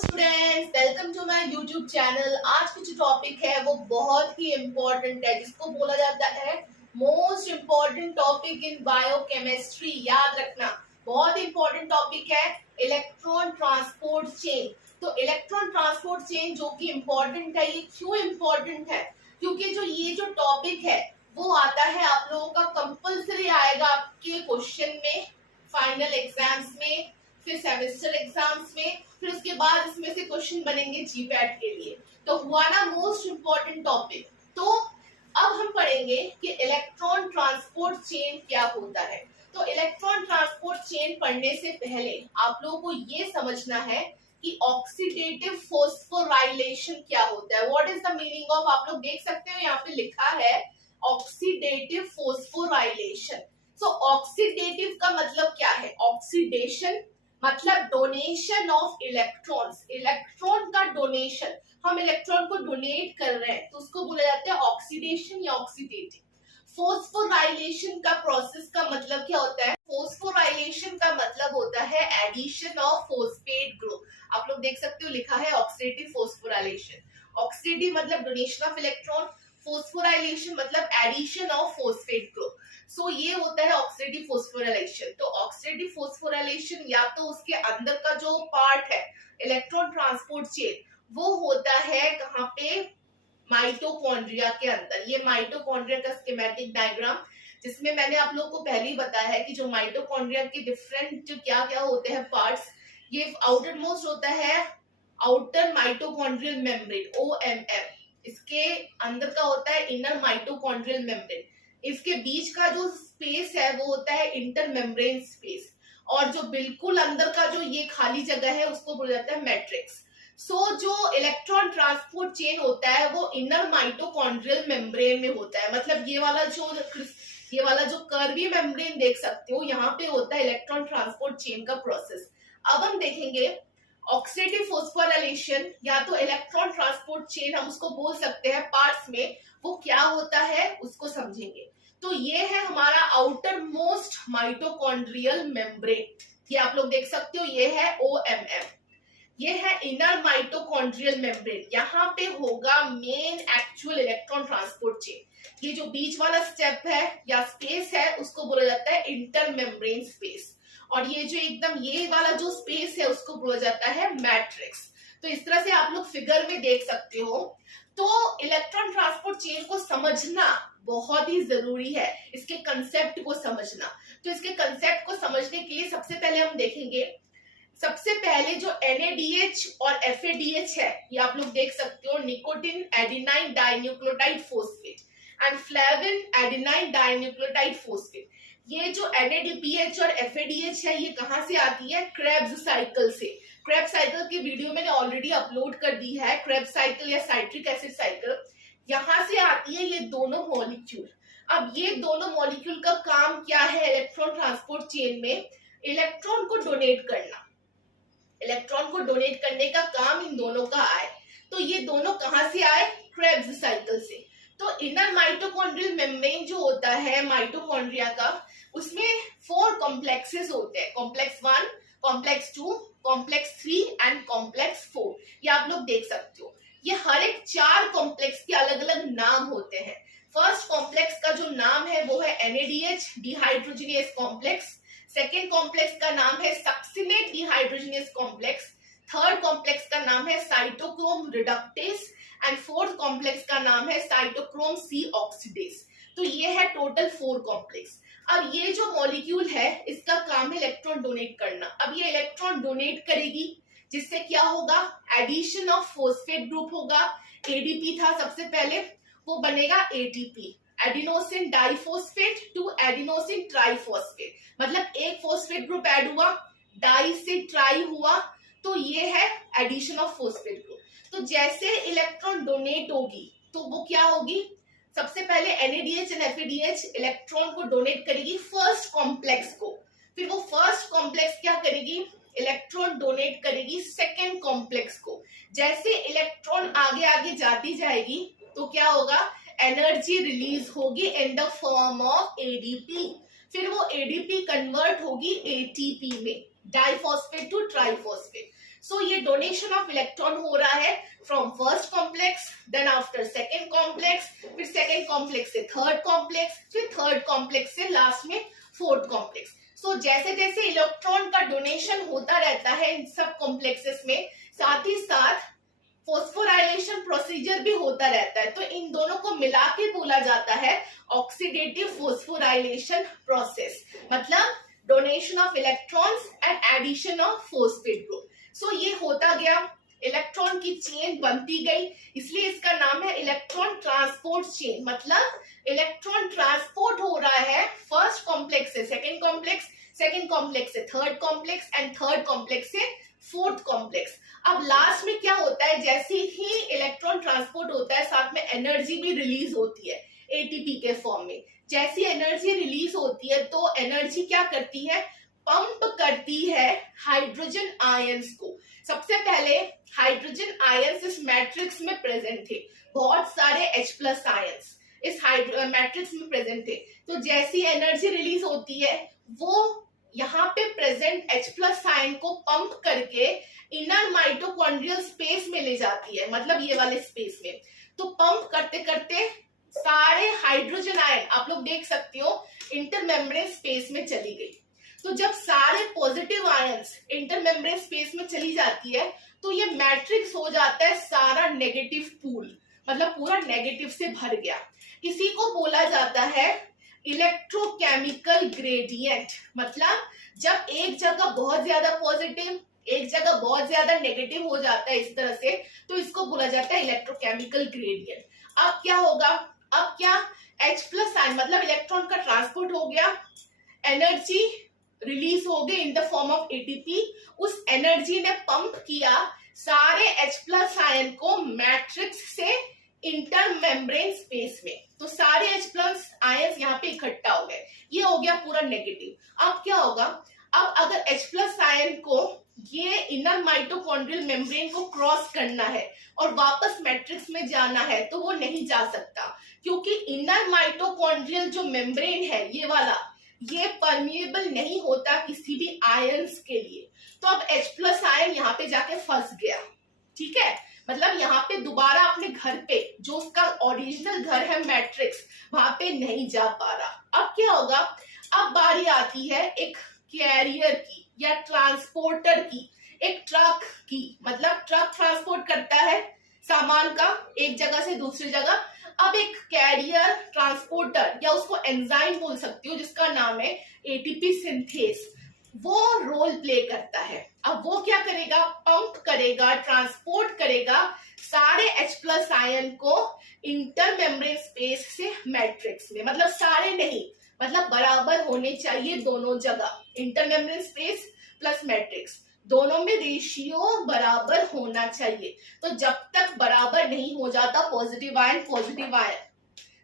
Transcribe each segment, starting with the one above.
Students, welcome to my YouTube channel. आज की जो टॉपिक है वो बहुत ही इम्पोर्टेंट है, जिसको बोला जाता है most important topic in biochemistry. याद रखना, बहुत इम्पोर्टेंट टॉपिक है इलेक्ट्रॉन ट्रांसपोर्ट चेन। तो इलेक्ट्रॉन ट्रांसपोर्ट चेन जो कि इम्पोर्टेंट है, ये क्यों इम्पोर्टेंट है? क्योंकि ये जो टॉपिक है वो आता है, आप लोगों का कंपल्सरी आएगा आपके क्वेश्चन में, फाइनल एग्जाम्स में, फिर सेमेस्टर एग्जाम्स में, फिर उसके बाद इसमें से क्वेश्चन बनेंगे जीपैट के लिए। तो हुआ ना मोस्ट इम्पोर्टेंट टॉपिक। तो अब हम पढ़ेंगे कि इलेक्ट्रॉन ट्रांसपोर्ट चेन क्या होता है। तो इलेक्ट्रॉन ट्रांसपोर्ट चेन पढ़ने से पहले आप लोगों को ये समझना है कि ऑक्सीडेटिव फॉस्फोराइलेशन क्या होता है। What is the meaning of, आप लोग देख सकते हो यहाँ पे लिखा है ऑक्सीडेटिव फॉस्फोराइलेशन। सो ऑक्सीडेटिव का मतलब क्या है? ऑक्सीडेशन मतलब डोनेशन ऑफ इलेक्ट्रॉन्स, इलेक्ट्रॉन का डोनेशन, हम इलेक्ट्रॉन को डोनेट कर रहे हैं तो उसको बोला जाता है ऑक्सीडेशन या ऑक्सीडेटिव। फोस्फोराइलेशन का प्रोसेस का मतलब क्या होता है? फोस्फोराइलेशन का मतलब होता है एडिशन ऑफ फोस्फेट ग्रुप। आप लोग देख सकते हो लिखा है ऑक्सीडेटिव फोस्फोराइलेशन। ऑक्सीडेटिव मतलब डोनेशन ऑफ इलेक्ट्रॉन, फोस्फोराइलेशन मतलब addition of phosphate group. So ये होता है ऑक्सीडेटिव फोस्फोराइलेशन। तो ऑक्सीडेटिव फोस्फोराइलेशन या तो उसके अंदर का जो पार्ट है इलेक्ट्रॉन ट्रांसपोर्ट चेन, वो होता है कहाँ पे? माइटोकॉन्ड्रिया के अंदर। ये माइटोकॉन्ड्रिया का स्कीमेटिक डायग्राम, जिसमें मैंने आप लोगों को पहले ही बताया है कि जो माइटोकॉन्ड्रिया के डिफरेंट क्या क्या होते हैं पार्ट्स। ये आउटर मोस्ट होता है आउटर माइटोकॉन्ड्रियल मेम्ब्रेन, OMM। इसके अंदर का होता है इनर माइटोकॉन्ड्रियल मेम्ब्रेन। इसके बीच का जो स्पेस है वो होता है इंटर मेम्ब्रेन स्पेस, और जो बिल्कुल अंदर का जो ये खाली जगह है उसको बोला जाता है मैट्रिक्स। जो इलेक्ट्रॉन ट्रांसपोर्ट चेन होता है वो इनर माइटोकॉन्ड्रियल मेम्ब्रेन में होता है। मतलब ये वाला जो कर्वी मेम्ब्रेन देख सकते हो, यहाँ पे होता है इलेक्ट्रॉन ट्रांसपोर्ट चेन का प्रोसेस। अब हम देखेंगे ऑक्सीडेटिव फोस्फोराइलेशन या तो इलेक्ट्रॉन ट्रांसपोर्ट चेन, हम उसको बोल सकते हैं पार्ट्स में, वो क्या होता है उसको समझेंगे। तो ये है हमारा आउटर मोस्ट माइटोकॉन्ड्रियल मेम्ब्रेन, ये आप लोग देख सकते हो, ये है OMM। ये है इनर माइटोकॉन्ड्रियल मेम्ब्रेन, यहाँ पे होगा main actual electron transport chain. ये जो बीच वाला स्टेप है या स्पेस है उसको बोला जाता है इंटर मेम्ब्रेन स्पेस, और ये जो एकदम ये वाला जो स्पेस है उसको बोला जाता है मैट्रिक्स। तो इस तरह से आप लोग फिगर में देख सकते हो। तो इलेक्ट्रॉन ट्रांसपोर्ट चेन को समझना बहुत ही जरूरी है, इसके कंसेप्ट को समझना। तो इसके कंसेप्ट को समझने के लिए सबसे पहले हम देखेंगे, सबसे पहले जो NADH और FADH है, ये आप लोग देख सकते हो, nicotine adenine dinucleotide phosphate and flavin adenine dinucleotide phosphate. ये जो NADPH और FADH है, ये कहाँ से आती है? क्रेब्स साइकिल से। क्रेब्स साइकिल की वीडियो मैंने ऑलरेडी अपलोड कर दी है, क्रेब्स साइकिल या साइट्रिक एसिड साइकिल, यहाँ से आती है ये दोनों मॉलिक्यूल। अब ये दोनों मॉलिक्यूल का काम क्या है इलेक्ट्रॉन ट्रांसपोर्ट चेन में? इलेक्ट्रॉन को डोनेट करना। इलेक्ट्रॉन को डोनेट करने का काम इन दोनों का आए। तो ये दोनों कहां से आए? क्रेब्स साइकिल से। तो इनर माइटोकॉन्ड्रियल मेम्ब्रेन जो होता है माइटोकॉन्ड्रिया का, उसमें 4 कॉम्प्लेक्सेस होते हैं, complex 1, complex 2, complex 3 and complex 4। ये आप लोग देख सकते हो। ये हर एक 4 कॉम्प्लेक्स के अलग अलग नाम होते हैं। फर्स्ट कॉम्प्लेक्स का जो नाम है वो है NADH dehydrogenase complex. Second complex का नाम है succinate dehydrogenase complex. Third complex का नाम है cytochrome reductase and fourth complex का नाम है साइटोक्रोम C ऑक्सीडेस। तो ये है टोटल 4 कॉम्प्लेक्स। अब ये जो मॉलिक्यूल है इसका काम है इलेक्ट्रॉन डोनेट करना। अब ये इलेक्ट्रॉन डोनेट करेगी, जिससे क्या होगा? एडिशन ऑफ फोस्फेट ग्रुप होगा। ADP था सबसे पहले, वो बनेगा ATP, adenosine diphosphate to adenosine triphosphate. मतलब एक फोस्फेट ग्रुप ऐड हुआ, डाई से ट्राई हुआ, तो ये है एडिशन ऑफ फोस्फेट ग्रुप। तो जैसे इलेक्ट्रॉन डोनेट होगी तो वो क्या होगी? सबसे पहले NADH और FADH इलेक्ट्रॉन को डोनेट करेगी फर्स्ट कॉम्प्लेक्स को, फिर वो फर्स्ट कॉम्प्लेक्स क्या करेगी? इलेक्ट्रॉन डोनेट करेगी सेकेंड कॉम्प्लेक्स को। जैसे इलेक्ट्रॉन आगे आगे जाती जाएगी तो क्या होगा? एनर्जी रिलीज होगी in the form of ADP, फिर वो ADP कन्वर्ट होगी ATP में, डाइफॉस्फेट टू ट्राइफॉस्फेट। सो ये डोनेशन ऑफ इलेक्ट्रॉन हो रहा है from first complex, then after second complex, फिर सेकेंड कॉम्प्लेक्स से थर्ड कॉम्प्लेक्स, फिर थर्ड कॉम्प्लेक्स से लास्ट में फोर्थ कॉम्प्लेक्स। सो जैसे जैसे इलेक्ट्रॉन का डोनेशन होता रहता है इन सब कॉम्प्लेक्सेस में, साथ ही साथ फॉस्फोराइलेशन प्रोसीजर भी होता रहता है। तो इन दोनों को मिला के बोला जाता है ऑक्सीडेटिव फॉस्फोराइलेशन प्रोसेस, मतलब donation of electrons and addition of phosphate group. So ये होता गया, इलेक्ट्रॉन की चेन बनती गई, इसलिए इसका नाम है इलेक्ट्रॉन ट्रांसपोर्ट चेन। मतलब इलेक्ट्रॉन ट्रांसपोर्ट हो रहा है फर्स्ट कॉम्प्लेक्स से सेकेंड कॉम्प्लेक्स, सेकेंड कॉम्प्लेक्स से third complex and third complex से फोर्थ कॉम्प्लेक्स। अब लास्ट में क्या होता है, जैसे ही इलेक्ट्रॉन ट्रांसपोर्ट होता है साथ में एनर्जी भी रिलीज होती है एटीपी के फॉर्म में। जैसी एनर्जी रिलीज होती है तो एनर्जी क्या करती है, पंप करती है हाइड्रोजन आयंस को। सबसे पहले हाइड्रोजन आयंस इस मैट्रिक्स में प्रेजेंट थे, बहुत सारे H+ आयंस इस मैट्रिक्स में प्रेजेंट थे। तो जैसी एनर्जी रिलीज होती है वो यहाँ पे प्रेजेंट H+ आयन को पंप करके इनर माइटोकॉन्ड्रियल स्पेस में ले जाती है, मतलब ये वाले स्पेस में। तो पंप करते करते सारे हाइड्रोजन आयन आप लोग देख सकते हो इंटरमेम्ब्रेन स्पेस में चली गई। तो जब सारे पॉजिटिव आयंस इंटरमेम्ब्रेन स्पेस में चली जाती है तो ये मैट्रिक्स हो जाता है सारा नेगेटिव पूल, मतलब पूरा नेगेटिव से भर गया। इसी को बोला जाता है इलेक्ट्रोकेमिकल ग्रेडियंट। मतलब जब एक जगह बहुत ज्यादा पॉजिटिव, एक जगह बहुत ज्यादा नेगेटिव हो जाता है इस तरह से, तो इसको बोला जाता है इलेक्ट्रोकेमिकल ग्रेडियंट। अब क्या होगा, अब क्या H+ आयन मतलब इलेक्ट्रॉन का ट्रांसपोर्ट हो गया, एनर्जी रिलीज हो गई इन द फॉर्म ऑफ एटीपी। उस एनर्जी ने पंप किया सारे H+ आयन को मैट्रिक्स से इंटर मेम्ब्रेन स्पेस में। तो सारे H+ आयंस यहाँ पे इकट्ठा हो गए, ये हो गया पूरा नेगेटिव। अब क्या होगा, अब अगर H+ आयन को ये इनर माइटोकॉन्ड्रियल मेम्ब्रेन को क्रॉस करना है और वापस मैट्रिक्स में जाना है तो वो नहीं जा सकता, क्योंकि इनर माइटोकॉन्ड्रियल जो मेम्ब्रेन है ये वाला, ये परमिएबल नहीं होता किसी भी आयंस के लिए। तो अब H+ आयन यहाँ पे जाके फंस गया, ठीक है। मतलब यहाँ पे दोबारा अपने घर पे जो उसका ओरिजिनल घर है मैट्रिक्स, वहां पे नहीं जा पा रहा। अब क्या होगा, अब बारी आती है एक कैरियर की या ट्रांसपोर्टर की, एक ट्रक की। मतलब ट्रक ट्रांसपोर्ट करता है सामान का एक जगह से दूसरी जगह। अब एक कैरियर ट्रांसपोर्टर या उसको एंजाइम बोल सकती हो जिसका नाम है एटीपी सिंथेस, वो रोल प्ले करता है। अब वो क्या करेगा, पंप करेगा, ट्रांसपोर्ट करेगा सारे H+ आयन को इंटर मेम्ब्रेन स्पेस से मैट्रिक्स में। मतलब सारे नहीं, मतलब बराबर होने चाहिए दोनों जगह, inter membrane space plus matrix, दोनों में रेशियो बराबर होना चाहिए। तो जब तक बराबर नहीं हो जाता पॉजिटिव आयन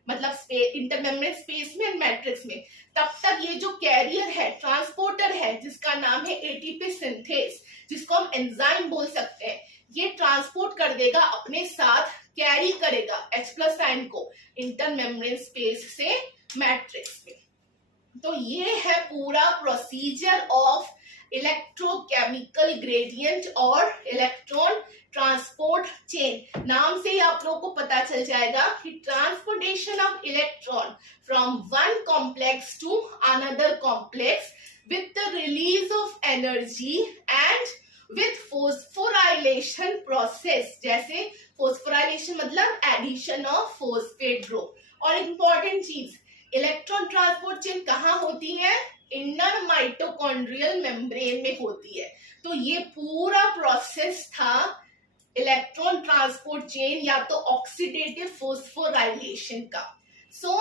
मतलब इंटरमेम्ब्रेन स्पेस में मैट्रिक्स में, तब तक ये जो कैरियर है, ट्रांसपोर्टर है जिसका नाम है एटीपी सिंथेस, जिसको हम एंजाइम बोल सकते हैं, ये ट्रांसपोर्ट कर देगा अपने साथ, कैरी करेगा H+ आयन को इंटरमेम्ब्रेन स्पेस से मैट्रिक्स में। तो ये है पूरा प्रोसीजर ऑफ इलेक्ट्रोकेमिकल ग्रेडियंट और इलेक्ट्रॉन ट्रांसपोर्ट चेन। नाम से ही आप लोगों को पता चल जाएगा कि transportation of electron from one complex to another complex with the release of energy and with phosphorylation process. जैसे फॉस्फोराइलेशन मतलब एडिशन ऑफ फॉस्फेट ग्रुप। और इंपॉर्टेंट चीज, इलेक्ट्रॉन ट्रांसपोर्ट चेन कहाँ होती है, इनर माइटोकॉन्ड्रियल मेम्ब्रेन में होती है। तो ये पूरा प्रोसेस था इलेक्ट्रॉन ट्रांसपोर्ट चेन या तो ऑक्सीडेटिव फॉस्फोराइलेशन का। सो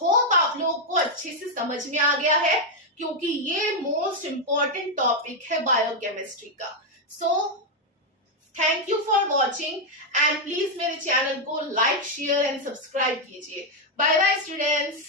होप आप लोगों को अच्छे से समझ में आ गया है, क्योंकि ये मोस्ट इंपॉर्टेंट टॉपिक है बायोकेमिस्ट्री का। So thank you for watching and please मेरे चैनल को लाइक, शेयर एंड सब्सक्राइब कीजिए। Bye bye students.